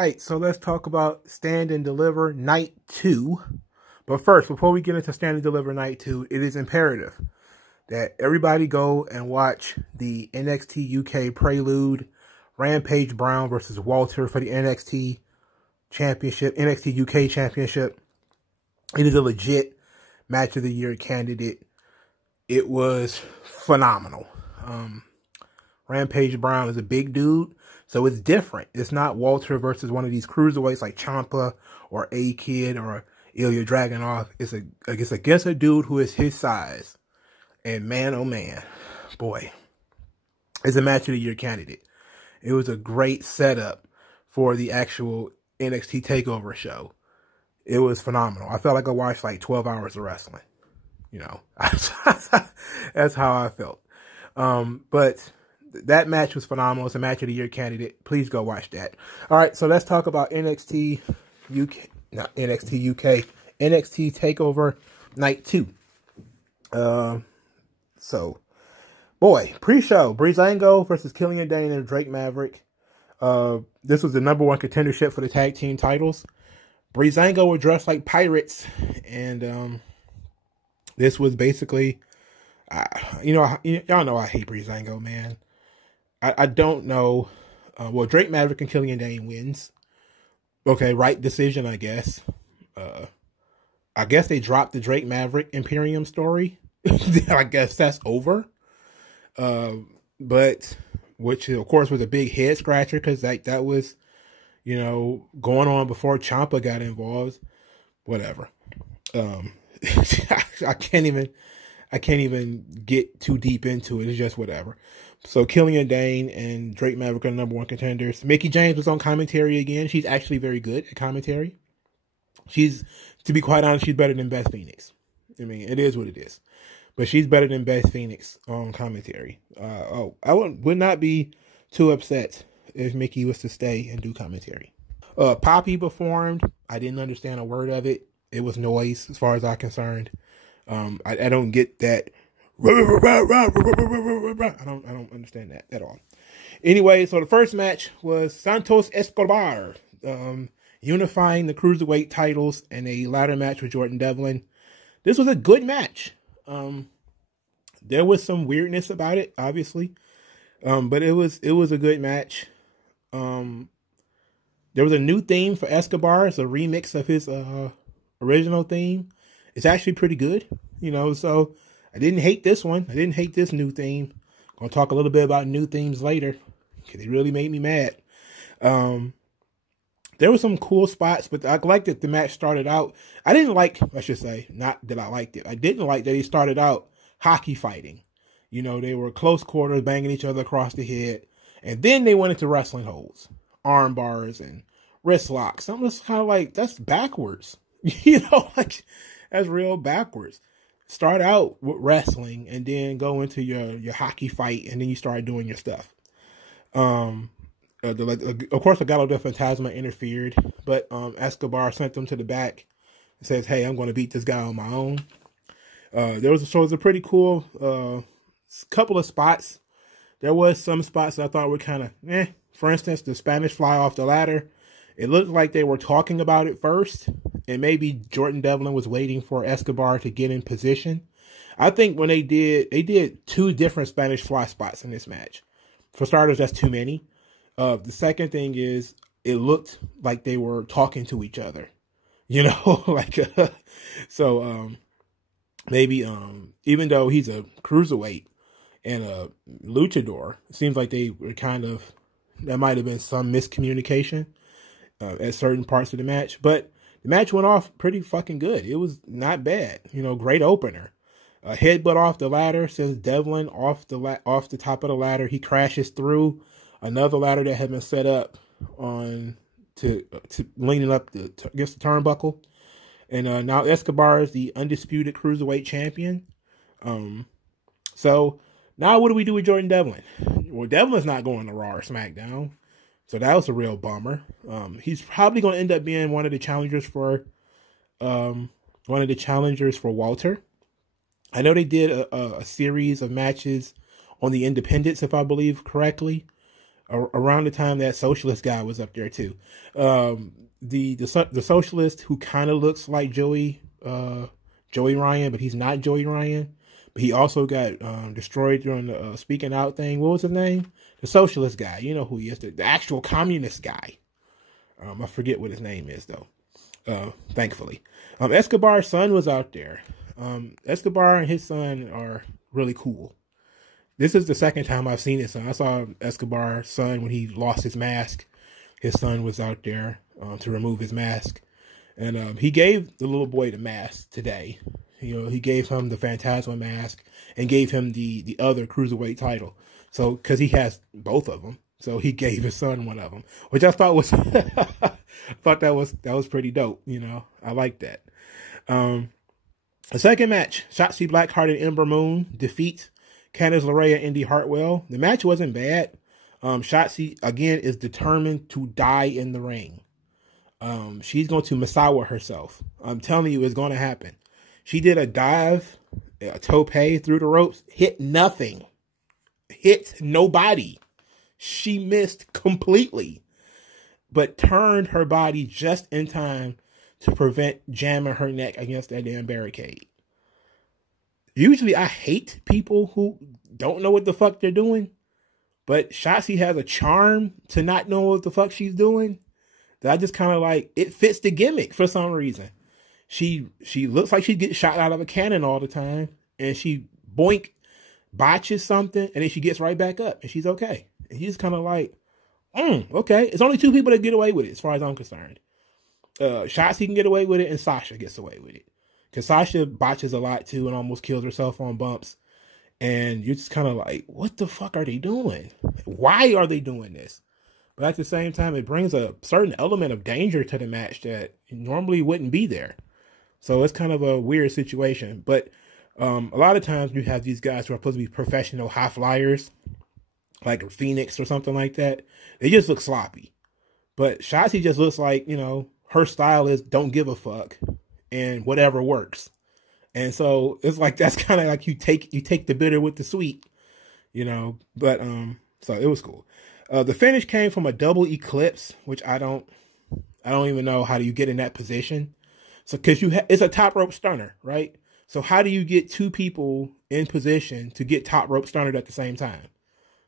right, so let's talk about Stand and Deliver Night 2. But first, before we get into Stand and Deliver Night 2, it is imperative that everybody go and watch the NXT UK Prelude, Rampage Brown versus Walter for the NXT Championship, NXT UK Championship. It is a legit Match of the Year candidate. It was phenomenal. Rampage Brown is a big dude, so it's different. It's not Walter versus one of these cruiserweights like Ciampa or A-Kid or Ilya Dragunov. It's against a dude who is his size. And man, oh man, boy, it's a Match of the Year candidate. It was a great setup for the actual NXT Takeover show. It was phenomenal. I felt like I watched like 12 hours of wrestling. You know, that's how I felt. But that match was phenomenal. It's a Match of the Year candidate. Please go watch that. All right, so let's talk about NXT Takeover Night 2. So, boy, pre-show, Breezango versus Killian Dane and Drake Maverick. This was the #1 contendership for the tag team titles. Breezango were dressed like pirates, and this was basically, y'all know I hate Breezango, man. I don't know. Well, Drake Maverick and Killian Dane wins. Okay, right decision, I guess. I guess they dropped the Drake Maverick Imperium story. I guess that's over. But which of course was a big head scratcher because that was, going on before Ciampa got involved. Whatever. I can't even get too deep into it. It's just whatever. So Killian Dane and Drake Maverick are #1 contenders. Mickie James was on commentary again. She's actually very good at commentary. To be quite honest, she's better than Beth Phoenix. I mean, it is what it is. But she's better than Beth Phoenix on commentary. I would not be too upset if Mickie was to stay and do commentary. Poppy performed. I didn't understand a word of it. It was noise as far as I'm concerned. I don't get that. I don't understand that at all. Anyway, so the first match was Santos Escobar unifying the cruiserweight titles in a ladder match with Jordan Devlin. This was a good match. There was some weirdness about it, obviously, but it was a good match. There was a new theme for Escobar. It's a remix of his original theme. It's actually pretty good, so I didn't hate this one. I didn't hate this new theme. I'm going to talk a little bit about new themes later because it really made me mad. There were some cool spots, but I liked that the match started out. I didn't like, I should say, not that I liked it. I didn't like that he started out hockey fighting. They were close quarters, banging each other across the head. And then they went into wrestling holds, arm bars and wrist locks. I'm just kind of like, that's backwards. That's real backwards. Start out with wrestling and then go into your hockey fight and then you start doing your stuff. Of course, the Gallo del Fantasma interfered, but Escobar sent them to the back and says, "Hey, I'm going to beat this guy on my own." There was a pretty cool couple of spots. There was some spots that I thought were kind of eh. For instance, the Spanish fly off the ladder. It looked like they were talking about it first, and maybe Jordan Devlin was waiting for Escobar to get in position. I think when they did 2 different Spanish fly spots in this match. For starters, that's too many. The second thing is it looked like they were talking to each other, so maybe even though he's a cruiserweight and a luchador, it seems like they were there might have been some miscommunication at certain parts of the match, but the match went off pretty fucking good. It was not bad, great opener. A headbutt off the ladder sends Devlin off the top of the ladder. He crashes through another ladder that had been set up to leaning up against the turnbuckle. And now Escobar is the undisputed cruiserweight champion. So now what do we do with Jordan Devlin? Well, Devlin's not going to Raw or SmackDown. So that was a real bummer. He's probably going to end up being one of the challengers for Walter. I know they did a series of matches on the independents, if I believe correctly. around the time that socialist guy was up there too. The socialist who kind of looks like Joey Ryan, but he's not Joey Ryan. But he also got destroyed during the speaking out thing. What was his name? The socialist guy. You know who he is. The actual communist guy. I forget what his name is, though. Thankfully. Escobar's son was out there. Escobar and his son are really cool. This is the second time I've seen his son. I saw Escobar's son when he lost his mask. His son was out there to remove his mask. And he gave the little boy the mask today. You know, he gave him the Phantasma mask and gave him the other cruiserweight title. So, because he has both of them, so he gave his son one of them, which I thought was, that was pretty dope. You know, I like that. The second match, Shotzi Blackheart and Ember Moon defeat Candice LeRae and Indy Hartwell. The match wasn't bad. Shotzi again is determined to die in the ring. She's going to Misawa herself. I'm telling you, it's going to happen. She did a dive, a tope through the ropes, hit nothing, hit nobody. She missed completely, but turned her body just in time to prevent jamming her neck against that damn barricade. Usually I hate people who don't know what the fuck they're doing, but Shotzi has a charm to not know what the fuck she's doing that I just kind of like, it fits the gimmick for some reason. She looks like she gets shot out of a cannon all the time, and she boink botches something, and then she gets right back up, and she's okay. And he's kind of like, okay. It's only two people that get away with it, as far as I'm concerned. Shotzi can get away with it, and Sasha gets away with it. Because Sasha botches a lot, too, and almost kills herself on bumps. And you're just kind of like, what the fuck are they doing? Why are they doing this? But at the same time, it brings a certain element of danger to the match that normally wouldn't be there. So it's kind of a weird situation. But a lot of times you have these guys who are supposed to be professional high flyers, like Phoenix or something like that. They just look sloppy. But Shotzi just looks like, you know, her style is don't give a fuck and whatever works. And so it's like, that's kind of like you take the bitter with the sweet, you know. But so it was cool. The finish came from a double eclipse, which I don't even know how do you get in that position. So, because it's a top rope stunner, right? So how do you get two people in position to get top rope stunnered at the same time,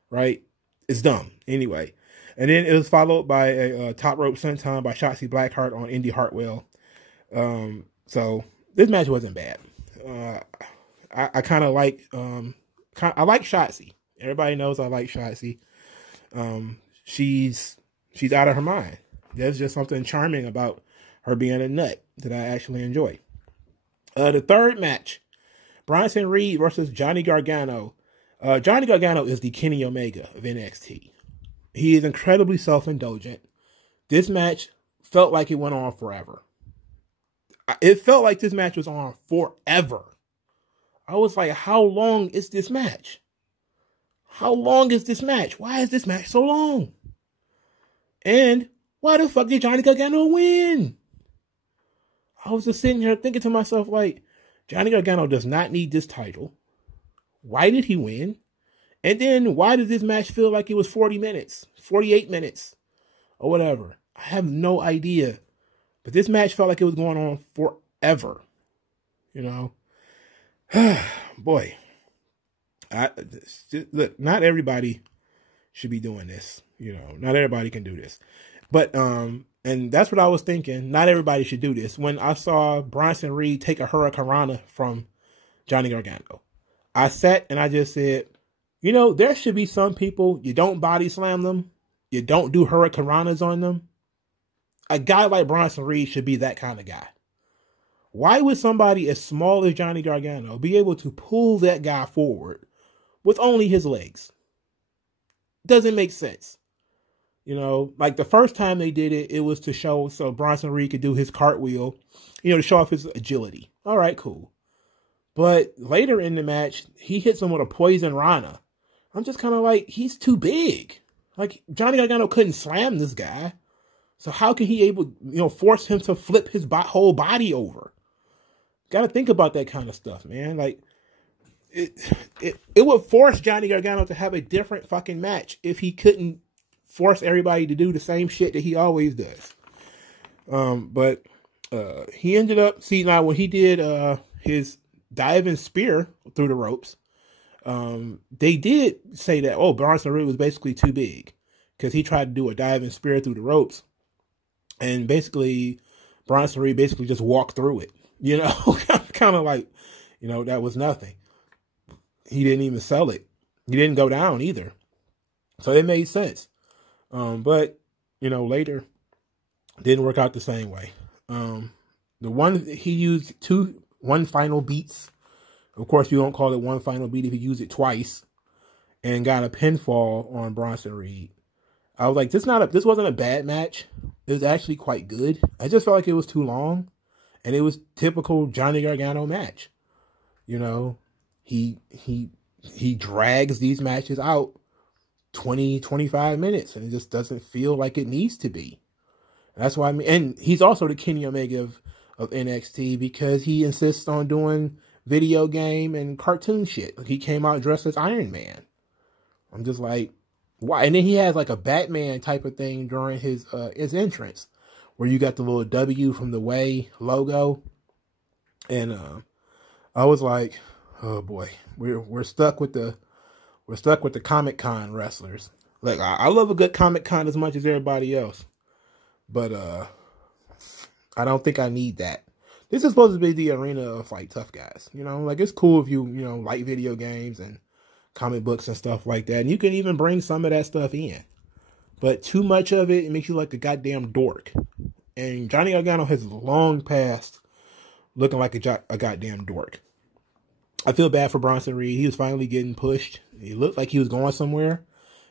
right? It's dumb. Anyway. And then it was followed by a top rope senton by Shotzi Blackheart on Indy Hartwell. So this match wasn't bad. I kind of like, I like Shotzi. Everybody knows I like Shotzi. She's out of her mind. There's just something charming about her being a nut that I actually enjoy. The third match, Bronson Reed versus Johnny Gargano. Johnny Gargano is the Kenny Omega of NXT. He is incredibly self-indulgent. This match felt like it went on forever. It felt like this match was on forever. I was like, how long is this match? How long is this match? Why is this match so long? And why the fuck did Johnny Gargano win? I was just sitting here thinking to myself, like, Johnny Gargano does not need this title. Why did he win? And then why does this match feel like it was 40 minutes, 48 minutes, or whatever? I have no idea. But this match felt like it was going on forever. You know? Boy. Look, not everybody should be doing this. You know, not everybody can do this. But, and that's what I was thinking. Not everybody should do this. When I saw Bronson Reed take a Hurricanrana from Johnny Gargano, I sat and I just said, you know, there should be some people, you don't body slam them. You don't do Hurricanranas on them. A guy like Bronson Reed should be that kind of guy. Why would somebody as small as Johnny Gargano be able to pull that guy forward with only his legs? Doesn't make sense. You know, like the first time they did it, it was to show so Bronson Reed could do his cartwheel, you know, to show off his agility. All right, cool. But later in the match, he hits him with a poison Rana. I'm just kind of like, he's too big. Like, Johnny Gargano couldn't slam this guy. So how can he able, you know, force him to flip his whole body over? Got to think about that kind of stuff, man. Like, it would force Johnny Gargano to have a different fucking match if he couldn't force everybody to do the same shit that he always does. But he ended up, see, now when he did his diving spear through the ropes, they did say that, oh, Bronson Reed was basically too big because he tried to do a diving spear through the ropes, and basically Bronson Reed basically just walked through it, you know, kind of like, you know, that was nothing. He didn't even sell it. He didn't go down either. So it made sense. But, you know, later didn't work out the same way. The one, he used one final beats. Of course, you don't call it one final beat if you use it twice, and got a pinfall on Bronson Reed. I was like, this wasn't a bad match. It was actually quite good. I just felt like it was too long, and it was typical Johnny Gargano match. You know, he drags these matches out 20, 25 minutes, and it just doesn't feel like it needs to be. That's why and he's also the Kenny Omega of NXT, because he insists on doing video game and cartoon shit. Like, he came out dressed as Iron Man. I'm just like, why? And then he has like a Batman type of thing during his entrance, where you got the little W from the Way logo, and I was like, oh boy, we're stuck with the Comic-Con wrestlers. Like, I love a good Comic-Con as much as everybody else, but I don't think I need that. This is supposed to be the arena of like tough guys, you know. Like, it's cool if you know, like video games and comic books and stuff like that, and you can even bring some of that stuff in. But too much of it makes you like a goddamn dork. And Johnny Gargano has long passed looking like a goddamn dork. I feel bad for Bronson Reed. He was finally getting pushed. He looked like he was going somewhere,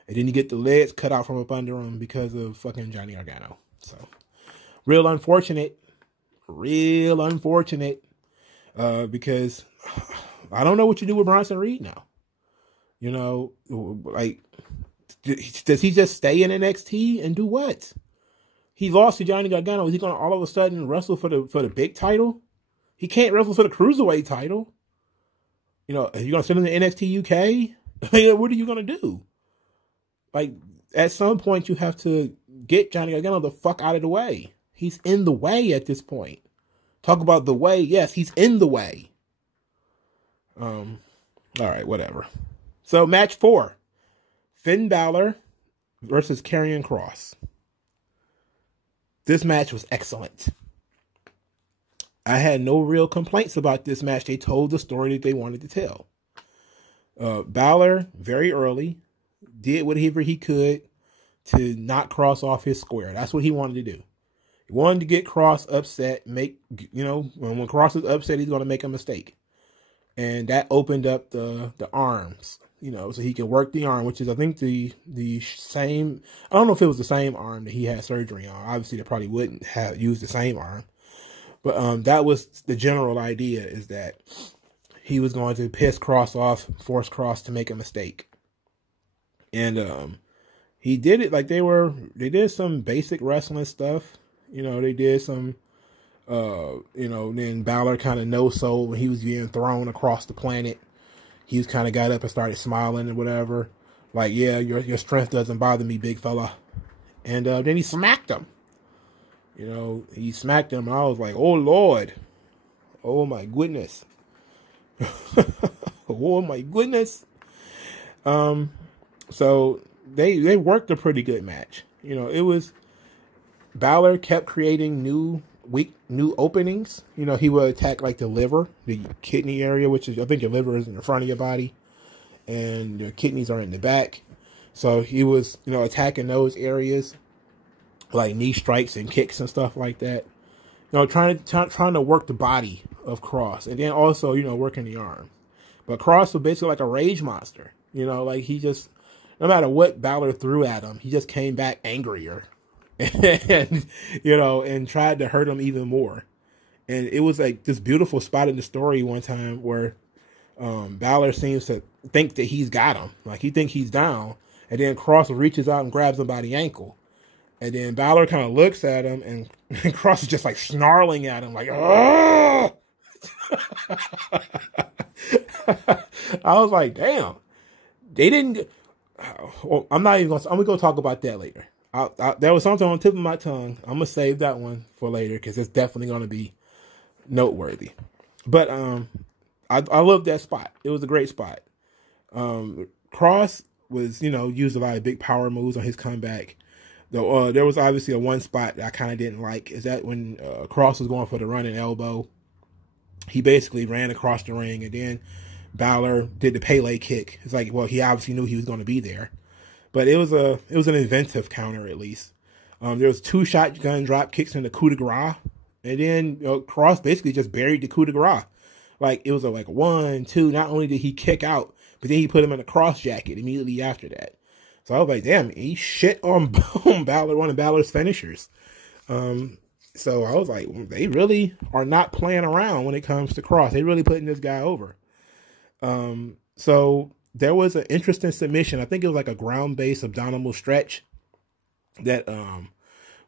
and then you get the legs cut out from up under him because of fucking Johnny Gargano. So, real unfortunate. Because I don't know what you do with Bronson Reed now. You know, like, does he just stay in NXT and do what? He lost to Johnny Gargano. Is he going to all of a sudden wrestle for the big title? He can't wrestle for the Cruiserweight title. You know, are you going to send him to NXT UK? What are you going to do? Like, at some point, you have to get Johnny Gargano the fuck out of the way. He's in the way at this point. Talk about the way. Yes, he's in the way. All right, whatever. So, match 4. Finn Balor versus Carrion Cross. This match was excellent. I had no real complaints about this match. They told the story that they wanted to tell. Balor, very early, did whatever he could to knock Cross off his square. That's what he wanted to do. He wanted to get Cross upset, when Cross is upset, he's going to make a mistake. And that opened up the arms, so he can work the arm, which is, I think, the same. I don't know if it was the same arm that he had surgery on. Obviously, they probably wouldn't have used the same arm. But that was the general idea, is that he was going to piss Cross off, force Cross to make a mistake. And he did it like they did some basic wrestling stuff. They did some, then Balor kind of no-sold when he was being thrown across the planet. He was kind of got up and started smiling and whatever. Like, yeah, your strength doesn't bother me, big fella. And then he smacked him. He smacked him, and I was like, oh, Lord. Oh, my goodness. Oh, my goodness. So they worked a pretty good match. It was, Balor kept creating new openings. He would attack like the liver, the kidney area, which is, I think your liver is in the front of your body, and your kidneys are in the back. So he was, attacking those areas, like knee strikes and kicks and stuff like that. Trying to work the body of Cross, and then also, working the arm. But Cross was basically like a rage monster. Like, he just, no matter what Balor threw at him, he just came back angrier. And, and tried to hurt him even more. And it was like this beautiful spot in the story one time where Balor seems to think that he's got him. Like, he thinks he's down. And then Cross reaches out and grabs him by the ankle. And then Balor kind of looks at him, and Cross is just like snarling at him, like, oh! I was like, damn. They didn't. well, I'm not even gonna. I'm gonna talk about that later. There was something on the tip of my tongue. I'm gonna save that one for later because it's definitely gonna be noteworthy. But I love that spot. It was a great spot. Cross was, used a lot of big power moves on his comeback. Though there was obviously a one spot that I kind of didn't like. Is that when Cross was going for the running elbow, he basically ran across the ring, and then Balor did the Pele kick. It's like, well, he obviously knew he was going to be there, but it was an inventive counter at least. There was 2 shotgun drop kicks in the coup de grace, and then Cross basically just buried the coup de grace. Like it was like 1, 2. Not only did he kick out, but then he put him in a cross jacket immediately after that. So I was like, damn, he shit on Balor, one of Balor's finishers. So I was like, they really are not playing around when it comes to Cross. They really putting this guy over. So there was an interesting submission. I think it was like a ground-based abdominal stretch that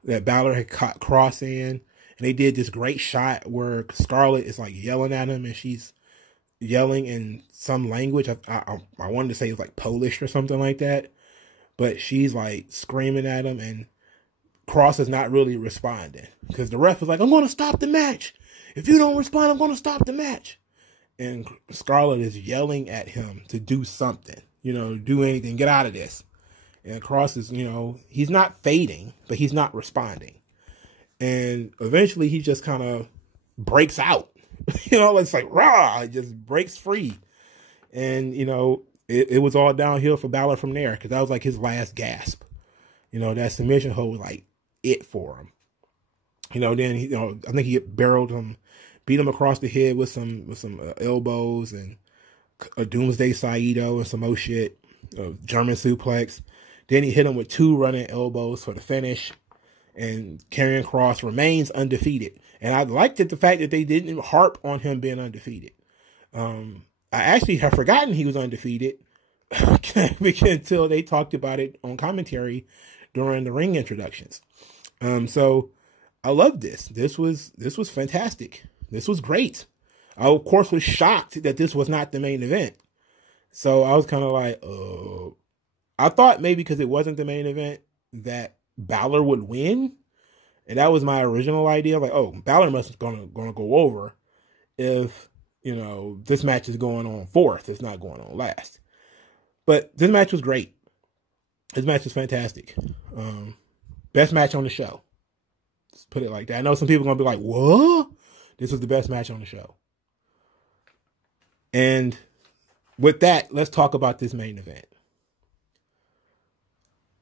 Balor had caught Cross in. And they did this great shot where Scarlett is like yelling at him, and she's yelling in some language. I wanted to say it's like Polish or something like that. But she's like screaming at him, and Cross is not really responding because the ref is like, I'm going to stop the match. If you don't respond, I'm going to stop the match. And Scarlett is yelling at him to do something, do anything, get out of this. And Cross is, he's not fading, but he's not responding. And eventually he just kind of breaks out, it's like, rah, it just breaks free. And, it was all downhill for Balor from there because that was like his last gasp. That submission hold was like it for him. Then I think he barreled him, beat him across the head with some elbows and a Doomsday Saito and some more shit, German suplex. Then he hit him with 2 running elbows for the finish, and Carrion Cross remains undefeated. And I liked the fact that they didn't harp on him being undefeated. I actually have forgotten he was undefeated until they talked about it on commentary during the ring introductions. So I love this. This was fantastic. This was great. I, of course, was shocked that this was not the main event. So I was kind of like, I thought maybe because it wasn't the main event that Balor would win. And that was my original idea. Like, Balor must gonna go over if, this match is going on 4th. It's not going on last. But this match was great. This match was fantastic. Best match on the show. Let's put it like that. I know some people are going to be like, what? This was the best match on the show. And with that, let's talk about this main event.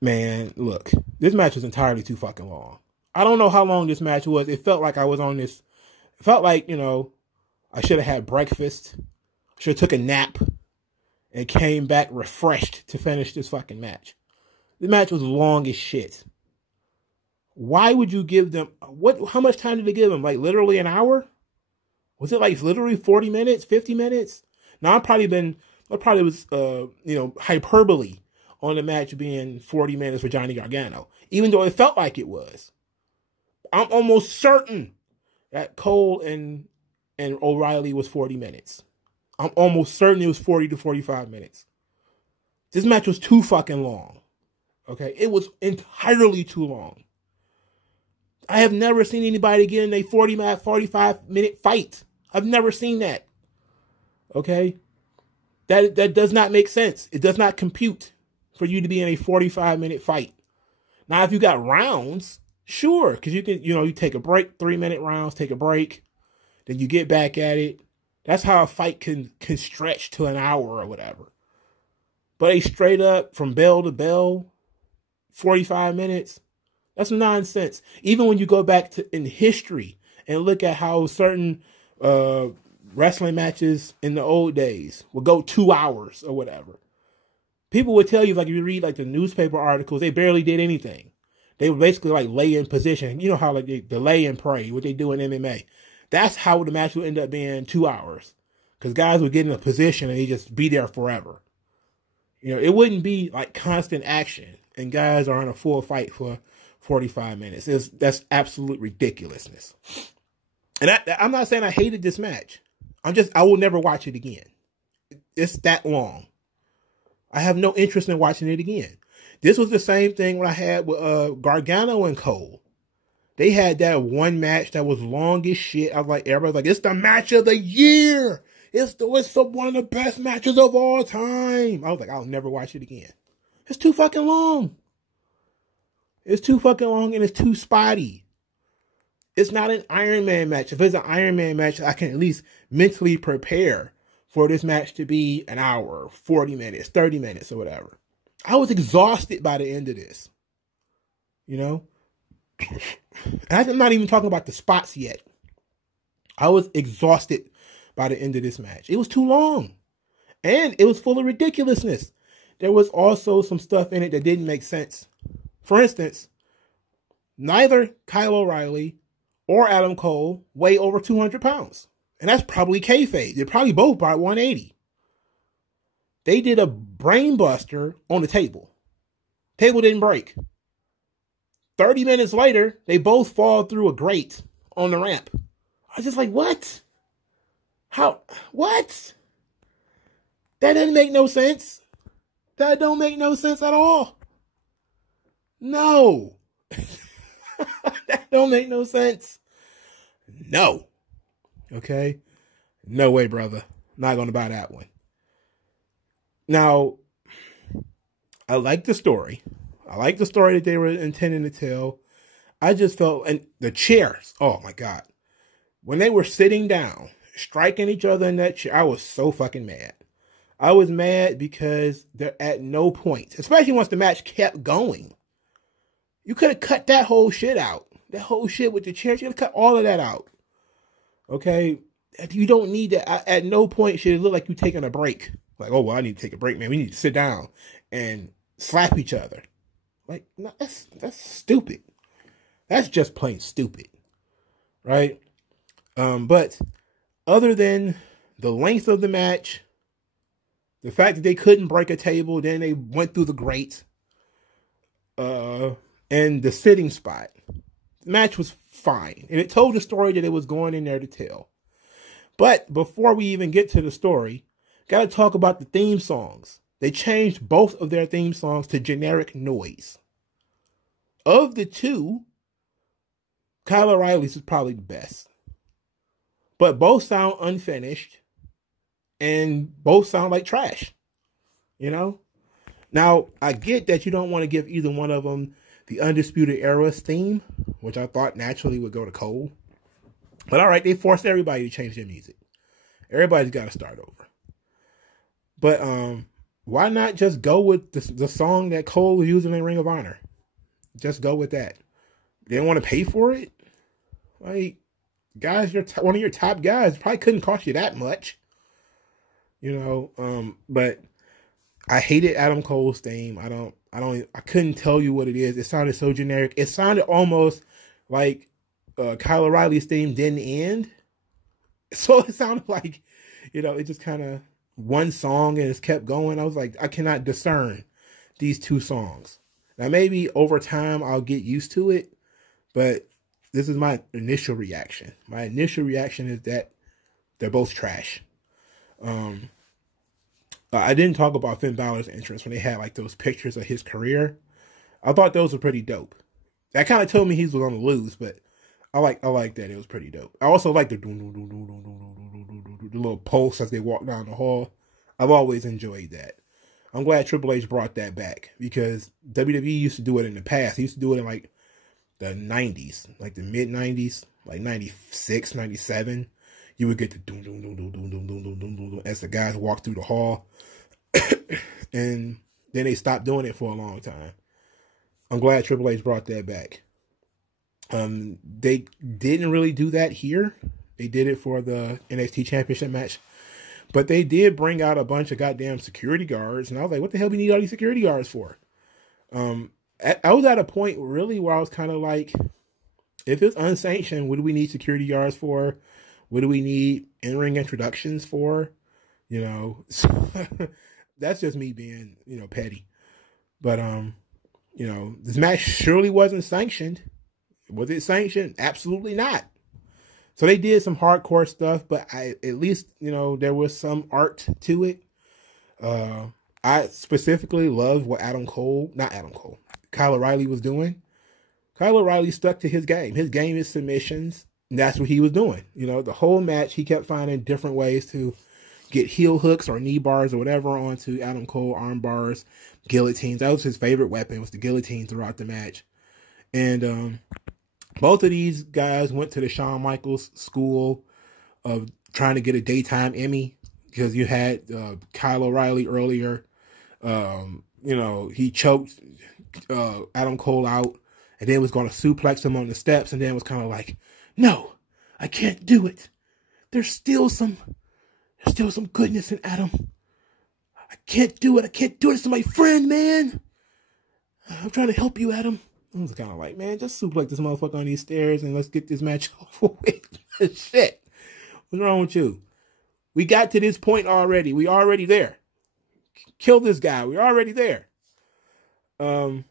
Man, look, this match was entirely too fucking long. I don't know how long this match was. It felt like I was on this. It felt like, I should have had breakfast. Should have took a nap and came back refreshed to finish this fucking match. The match was long as shit. Why would you give them, how much time did they give them? Like literally an hour? Was it like literally 40 minutes, 50 minutes? Now I probably was, hyperbole on the match being 40 minutes for Johnny Gargano, even though it felt like it was. I'm almost certain that Cole and O'Reilly was 40 minutes. I'm almost certain it was 40 to 45 minutes. This match was too fucking long. Okay? It was entirely too long. I have never seen anybody get in a 45-minute fight. I've never seen that. Okay? That does not make sense. It does not compute for you to be in a 45-minute fight. Now, if you got rounds, sure, because you can, you take a break, 3-minute rounds, take a break, then you get back at it. That's how a fight can stretch to an hour or whatever. But a straight up from bell to bell, 45 minutes, that's nonsense. Even when you go back in history and look at how certain wrestling matches in the old days would go 2 hours or whatever. People would tell you, like if you read like the newspaper articles, they barely did anything. They would basically like lay in position. You know how like the lay and pray, what they do in MMA. That's how the match would end up being 2 hours. Because guys would get in a position and they just be there forever. It wouldn't be like constant action. And guys are in a full fight for 45 minutes. That's absolute ridiculousness. And I'm not saying I hated this match. I will never watch it again. It's that long. I have no interest in watching it again. This was the same thing when I had with Gargano and Cole. They had that one match that was long as shit. I was like, everybody's like, it's the match of the year. It's one of the best matches of all time. I was like, I'll never watch it again. It's too fucking long. It's too fucking long and it's too spotty. It's not an Iron Man match. If it's an Iron Man match, I can at least mentally prepare for this match to be an hour, 40 minutes, 30 minutes, or whatever. I was exhausted by the end of this. You know? And I'm not even talking about the spots yet. I was exhausted by the end of this match. It was too long. And it was full of ridiculousness. There was also some stuff in it that didn't make sense. For instance, neither Kyle O'Reilly or Adam Cole weigh over 200 pounds. And that's probably kayfabe. They're probably both about 180. They did a brain buster on the table. Table didn't break. 30 minutes later, they both fall through a grate on the ramp. I was just like, what? How? What? That doesn't make no sense. That don't make no sense at all. No. That don't make no sense. No. Okay? No way, brother. Not going to buy that one. Now, I like the story. I like the story that they were intending to tell. I just felt, and the chairs, oh my God. When they were sitting down, striking each other in that chair, I was so fucking mad. I was mad because they're at no point, especially once the match kept going. You could have cut that whole shit out. That whole shit with the chairs, you could have cut all of that out. Okay? You don't need that. At no point should it look like you taking a break. Like, oh, well, I need to take a break, man. We need to sit down and slap each other. Like, no, that's stupid. That's just plain stupid. Right? But other than the length of the match, the fact that they couldn't break a table, then they went through the grate, and the sitting spot, the match was fine. And it told the story that it was going in there to tell. But before we even get to the story, got to talk about the theme songs. They changed both of their theme songs to generic noise. Of the two, Kyle O'Reilly's is probably the best. But both sound unfinished. And both sound like trash. You know? Now, I get that you don't want to give either one of them the Undisputed Era's theme, which I thought naturally would go to Cole. But all right, they forced everybody to change their music. Everybody's got to start over. But why not just go with the song that Cole was using in Ring of Honor? Just go with that. They don't want to pay for it? Like, guys, you're one of your top guys. Probably couldn't cost you that much. You know, but I hated Adam Cole's theme. I couldn't tell you what it is. It sounded so generic. It sounded almost like Kyle O'Reilly's theme didn't end. So it sounded like, you know, it just kind of one song and it's kept going. I was like, I cannot discern these two songs. Now, maybe over time I'll get used to it, but this is my initial reaction. My initial reaction is that they're both trash. I didn't talk about Finn Balor's entrance when they had like those pictures of his career. I thought those were pretty dope. That kind of told me he was going to lose, but I like that. It was pretty dope. I also like the little pulse as they walk down the hall. I've always enjoyed that. I'm glad Triple H brought that back because WWE used to do it in the past. He used to do it in like the 90s, like the mid 90s, like 96, 97. You would get the doom, doom, doom, doom, doom, doom, doom, doom, doom, doom, as the guys walk through the hall. And then they stopped doing it for a long time. I'm glad Triple H brought that back. They didn't really do that here. They did it for the NXT Championship match. But they did bring out a bunch of goddamn security guards. And I was like, what the hell do we need all these security guards for? I was at a point really where I was kind of like, if it's unsanctioned, what do we need security guards for? What do we need in-ring introductions for? You know, that's just me being, you know, petty. But, you know, this match surely wasn't sanctioned. Was it sanctioned? Absolutely not. So they did some hardcore stuff, but at least, you know, there was some art to it. I specifically love what Kyle O'Reilly was doing. Kyle O'Reilly stuck to his game. His game is submissions. And that's what he was doing. You know, the whole match, he kept finding different ways to get heel hooks or knee bars or whatever onto Adam Cole, arm bars, guillotines. That was his favorite weapon, was the guillotine throughout the match. And both of these guys went to the Shawn Michaels school of trying to get a daytime Emmy, because you had Kyle O'Reilly earlier. You know, he choked Adam Cole out and then was going to suplex him on the steps, and then was kind of like, no, I can't do it. There's still some goodness in Adam. I can't do it. I can't do it. It's my friend, man. I'm trying to help you, Adam. I was kind of like, man, just suplex this motherfucker on these stairs and let's get this match over with. Shit. What's wrong with you? We got to this point already. We already there. Kill this guy. We're already there. And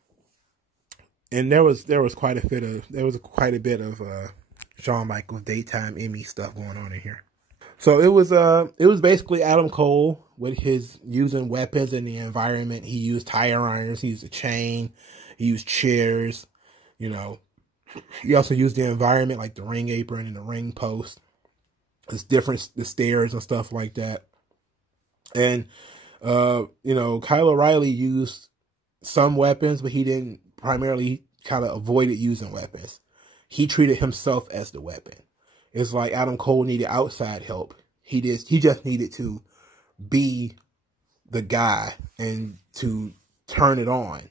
there was quite a bit of Shawn Michaels daytime Emmy stuff going on in here. So it was basically Adam Cole with his using weapons in the environment. He used tire irons, he used a chain, he used chairs, you know. He also used the environment like the ring apron and the ring post. It's different, the stairs and stuff like that. And you know, Kyle O'Reilly used some weapons, but he didn't primarily, kind of avoided using weapons. He treated himself as the weapon. It's like Adam Cole needed outside help. He just needed to be the guy and to turn it on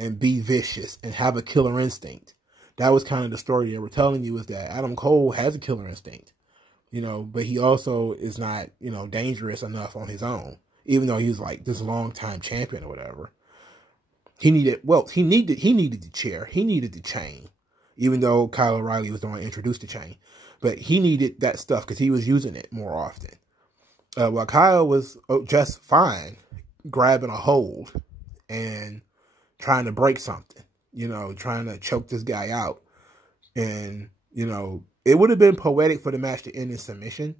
and be vicious and have a killer instinct. That was kind of the story they were telling you, is that Adam Cole has a killer instinct, you know, but he also is not, you know, dangerous enough on his own, even though he was like this long-time champion or whatever. He needed the chair. He needed the chain, even though Kyle O'Reilly was the one to introduce the chain. But he needed that stuff because he was using it more often. While Kyle was just fine grabbing a hold and trying to break something, you know, trying to choke this guy out. And, you know, it would have been poetic for the match to end in submission,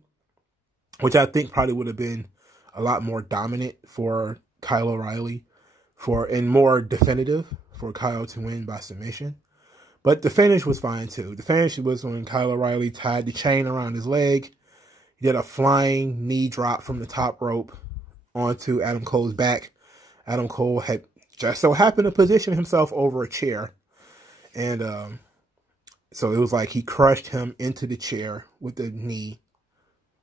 which I think probably would have been a lot more dominant for Kyle O'Reilly, and more definitive for Kyle to win by submission. But the finish was fine too. The finish was when Kyle O'Reilly tied the chain around his leg. He did a flying knee drop from the top rope onto Adam Cole's back. Adam Cole had just so happened to position himself over a chair. And so it was like he crushed him into the chair with the knee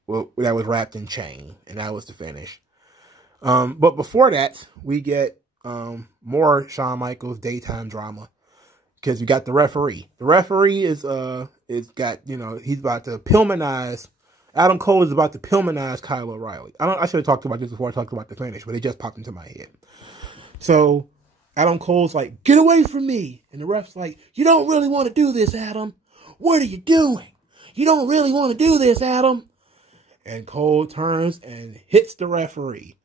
that was wrapped in chain. And that was the finish. But before that, we get more Shawn Michaels daytime drama, because we got the referee. The referee is got, you know, he's about to Pillmanize. Adam Cole is about to Pillmanize Kyle O'Reilly. I should have talked about this before I talked about the finish, but it just popped into my head. So Adam Cole's like, get away from me. And the ref's like, you don't really want to do this, Adam. What are you doing? You don't really want to do this, Adam. And Cole turns and hits the referee.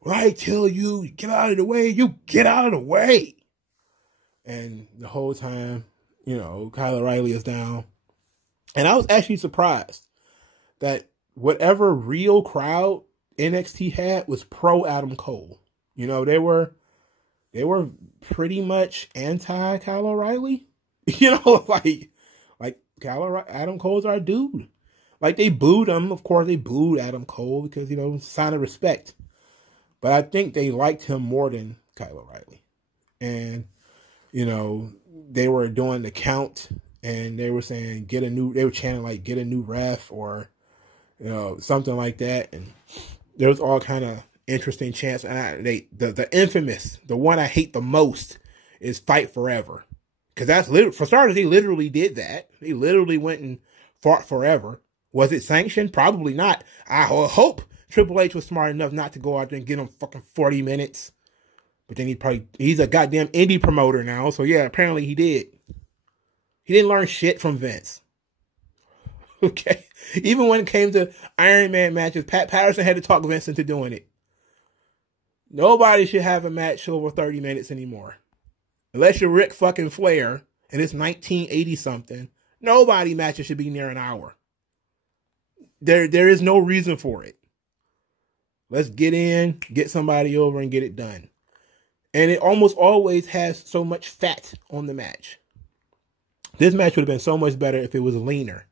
When I tell you, get out of the way, you get out of the way. And the whole time, you know, Kyle O'Reilly is down. And I was actually surprised that whatever real crowd NXT had was pro Adam Cole. You know, they were pretty much anti Kyle O'Reilly. You know, like Adam Cole's our dude. Like, they booed him. Of course, they booed Adam Cole because, you know, sign of respect. But I think they liked him more than Kyle O'Reilly. And, you know, they were doing the count and they were saying, they were chanting like, get a new ref, or, you know, something like that. And there was all kind of interesting chants. And the infamous, the one I hate the most is Fight Forever. Because that's literally, for starters, they literally did that. They literally went and fought forever. Was it sanctioned? Probably not. I hope Triple H was smart enough not to go out there and get him fucking 40 minutes. But then he's a goddamn indie promoter now. So yeah, apparently he did. He didn't learn shit from Vince. Okay. Even when it came to Iron Man matches, Pat Patterson had to talk Vince into doing it. Nobody should have a match over 30 minutes anymore. Unless you're Ric fucking Flair and it's 1980 something. Nobody matches should be near an hour. There is no reason for it. Let's get in, get somebody over, and get it done. And it almost always has so much fat on the match. This match would have been so much better if it was leaner.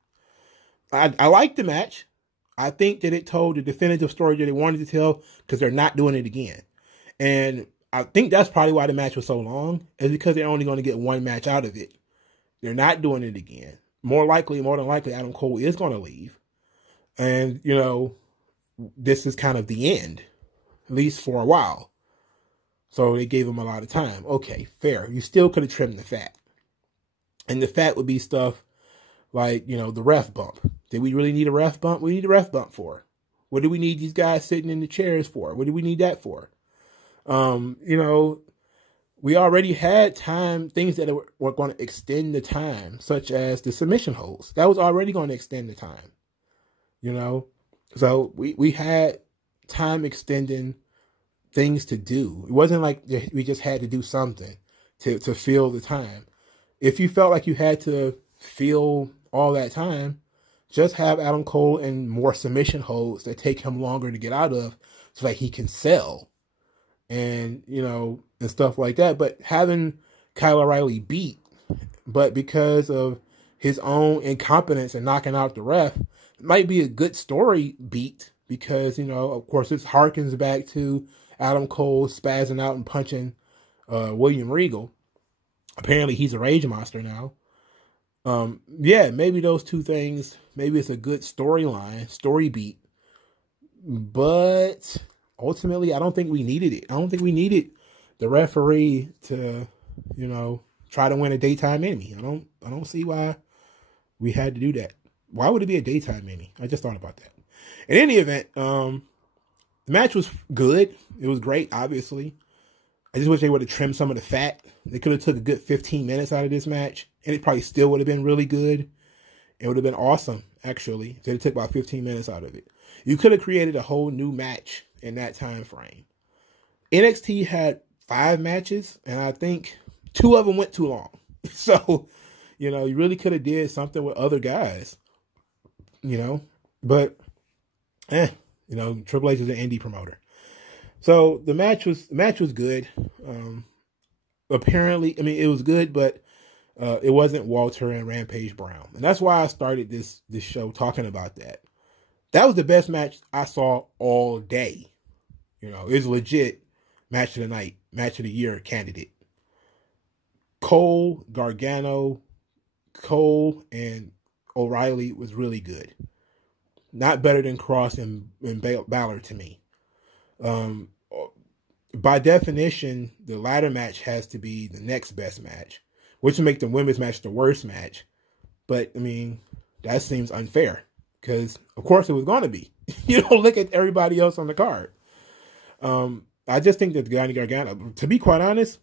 I like the match. I think that it told the definitive story that they wanted to tell because they're not doing it again. And I think that's probably why the match was so long, is because they're only going to get one match out of it. They're not doing it again. More than likely, Adam Cole is going to leave. And, you know, this is kind of the end, at least for a while. So they gave him a lot of time. Okay, fair. You still could have trimmed the fat. And the fat would be stuff like, you know, the ref bump. Did we really need a ref bump? We need a ref bump for. What do we need these guys sitting in the chairs for? What do we need that for? You know, we already had things that were going to extend the time, such as the submission holds. That was already going to extend the time, you know? So we had time extending things to do. It wasn't like we just had to do something to fill the time. If you felt like you had to fill all that time, just have Adam Cole in more submission holds that take him longer to get out of so that he can sell and, you know, and stuff like that. But having Kyle O'Reilly beat, but because of his own incompetence and knocking out the ref, might be a good story beat because, you know, of course, it harkens back to Adam Cole spazzing out and punching William Regal. Apparently, he's a rage monster now. Yeah, maybe those two things, maybe it's a good storyline, story beat. But ultimately, I don't think we needed it. I don't think we needed the referee to, you know, try to win a daytime Emmy. I don't see why we had to do that. Why would it be a daytime Emmy? I just thought about that. In any event, the match was good. It was great, obviously. I just wish they would have trimmed some of the fat. They could have took a good 15 minutes out of this match, and it probably still would have been really good. It would have been awesome, actually, if they took about 15 minutes out of it. You could have created a whole new match in that time frame. NXT had 5 matches, and I think 2 of them went too long. So, you know, you really could have did something with other guys, you know. But, you know, Triple H is an indie promoter. So the match was good. Apparently, I mean, it was good, but it wasn't Walter and Rampage Brown. And that's why I started this show talking about that. That was the best match I saw all day. You know, it was legit match of the night, match of the year candidate. Cole, Gargano, Cole, and O'Reilly was really good. Not better than Cross and Balor to me. By definition, the ladder match has to be the next best match, which would make the women's match the worst match. But, I mean, that seems unfair because, of course, it was going to be. You know, look at everybody else on the card. I just think that Johnny Gargano, to be quite honest,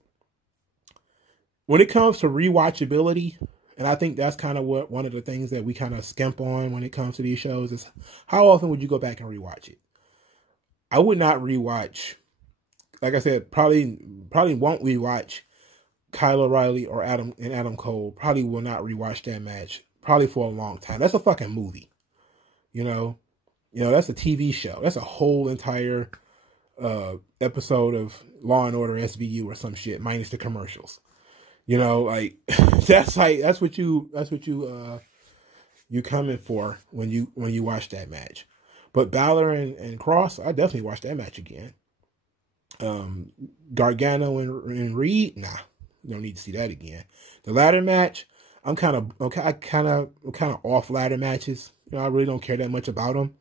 when it comes to rewatchability, and I think that's kind of what one of the things that we kind of skimp on when it comes to these shows is how often would you go back and rewatch it? I would not rewatch, like I said, probably won't rewatch Kyle O'Reilly or Adam Cole. Probably will not rewatch that match probably for a long time. That's a fucking movie. You know, that's a TV show. That's a whole entire episode of Law and Order SVU or some shit minus the commercials. You know, like that's what you coming for when you watch that match. But Balor and Cross, I definitely watch that match again. Gargano and Reed, nah, don't need to see that again. The ladder match, I'm kind of off ladder matches. You know, I really don't care that much about them.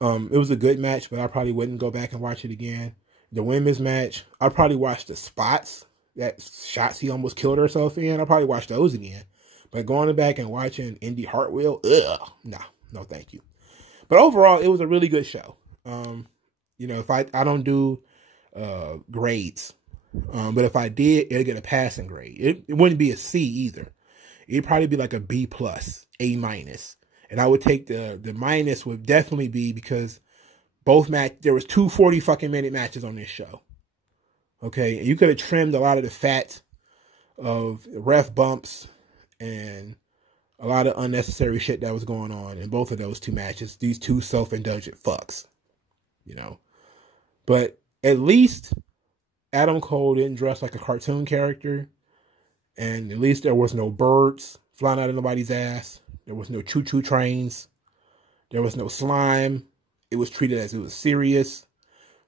It was a good match, but I probably wouldn't go back and watch it again. The women's match, I probably watch the spots, that Shotzi almost killed herself in. I probably watch those again. But going back and watching Indy Hartwell, no, thank you. But overall, it was a really good show. You know, if I don't do grades, but if I did, it'd get a passing grade. It wouldn't be a C either. It'd probably be like a B plus, A minus. And I would take the minus would definitely be because there was 2 40-fucking-minute matches on this show. Okay, and you could have trimmed a lot of the fat of ref bumps and a lot of unnecessary shit that was going on in both of those 2 matches. These 2 self-indulgent fucks, you know. But at least Adam Cole didn't dress like a cartoon character. And at least there was no birds flying out of nobody's ass. There was no choo-choo trains. There was no slime. It was treated as it was serious.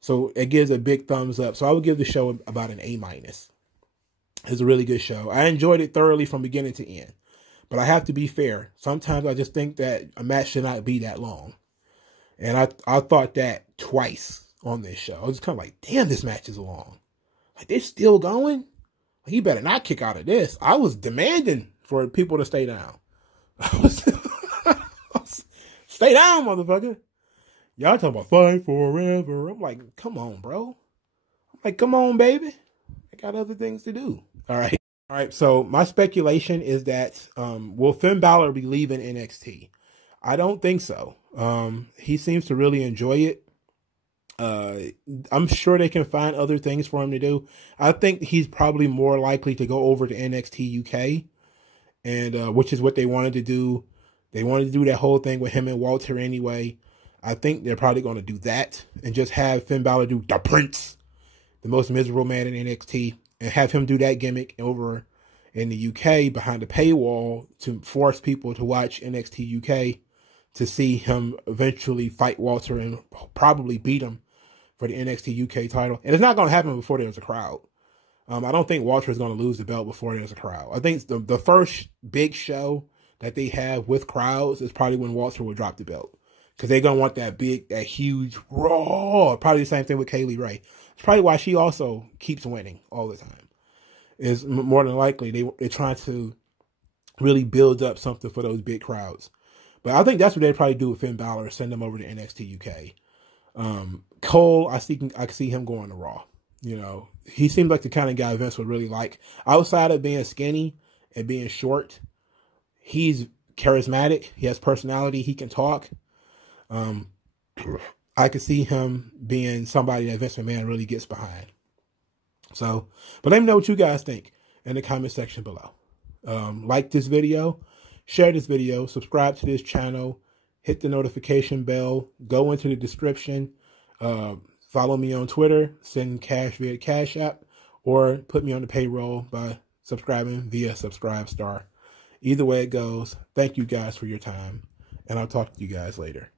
So it gives a big thumbs up. So I would give the show about an A-. It's a really good show. I enjoyed it thoroughly from beginning to end. But I have to be fair. Sometimes I just think that a match should not be that long. And I thought that twice on this show. I was kind of like, damn, this match is long. Like, they're still going? He better not kick out of this. I was demanding for people to stay down. Stay down, motherfucker. Y'all talking about fight forever. I'm like, come on, bro. I'm like, come on, baby. I got other things to do. All right. All right. So my speculation is that will Finn Balor be leaving NXT? I don't think so. He seems to really enjoy it. I'm sure they can find other things for him to do. I think he's probably more likely to go over to NXT UK, and which is what they wanted to do. They wanted to do that whole thing with him and Walter anyway. I think they're probably going to do that and just have Finn Balor do the Prince, the most miserable man in NXT, and have him do that gimmick over in the UK behind the paywall to force people to watch NXT UK to see him eventually fight Walter and probably beat him for the NXT UK title. And it's not going to happen before there's a crowd. I don't think Walter is going to lose the belt before there's a crowd. I think the first big show that they have with crowds is probably when Walter will drop the belt. Because they're going to want that huge roar. Probably the same thing with Kaylee Ray. It's probably why she also keeps winning all the time. Is more than likely they're trying to really build up something for those big crowds. But I think that's what they'd probably do with Finn Balor, send him over to NXT UK. Cole, I can see him going to Raw. You know, he seems like the kind of guy Vince would really like. Outside of being skinny and being short, he's charismatic. He has personality. He can talk. I could see him being somebody that Vince McMahon really gets behind. So, but let me know what you guys think in the comment section below. Like this video, share this video, subscribe to this channel, hit the notification bell, go into the description, follow me on Twitter, send cash via Cash App, or put me on the payroll by subscribing via Subscribe Star. Either way it goes, thank you guys for your time, and I'll talk to you guys later.